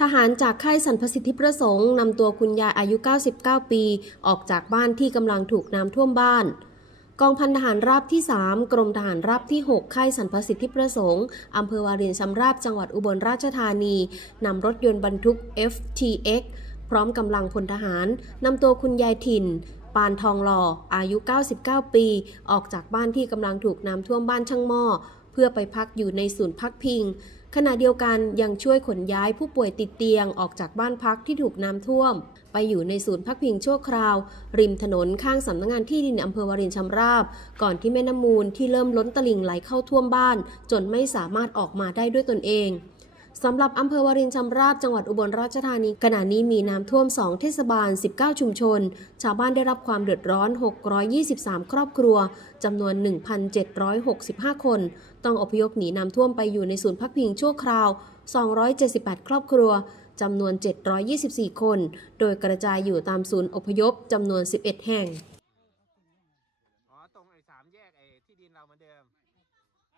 ทหารจากค่ายสันพสิทธิประสงค์นำตัวคุณยายอายุ 99 ปี ออกจากบ้านที่กำลังถูกน้ำท่วมบ้าน กองพันทหารราบที่ 3 กรมทหารราบที่ 6 ค่ายสันพสิทธิประสงค์อำเภอวารินชำราบจังหวัดอุบลราชธานีนำรถยนต์บรรทุก FTX พร้อมกำลังพลทหารนำตัวคุณยายถิ่น ปานทองหล่ออายุ 99 ปี ออกจากบ้านที่กำลังถูกน้ำท่วมบ้านช่างหม้อ พื่อไปพักอยู่ในศูนย์พักพิง ขณะเดียวกันยังช่วยขนย้ายผู้ป่วยติดเตียงออกจากบ้านพักที่ถูกน้ำท่วม ไปอยู่ในศูนย์พักพิงชั่วคราว ริมถนนข้างสำนักงานที่ดินอำเภอวารินชำราบ ก่อนที่แม่น้ำมูลที่เริ่มล้นตลิ่งไหลเข้าท่วมบ้าน จนไม่สามารถออกมาได้ด้วยตนเอง สำหรับอำเภอวารินชำราบจังหวัดอุบลราชธานีขณะนี้มีน้ำท่วม 2 เทศบาล 19 ชุมชน ชาวบ้านได้รับความเดือดร้อน 623 ครอบครัวจำนวน 1,765 คน ต้องอพยพหนีน้ำท่วมไปอยู่ในศูนย์พักพิงชั่วคราว 278 ครอบครัวจำนวน 724 คน โดยกระจายอยู่ตามศูนย์อพยพจำนวน 11 แห่ง อ๋อ ตรงไอ้สามแยกไอ้ที่ดินเราเหมือนเดิม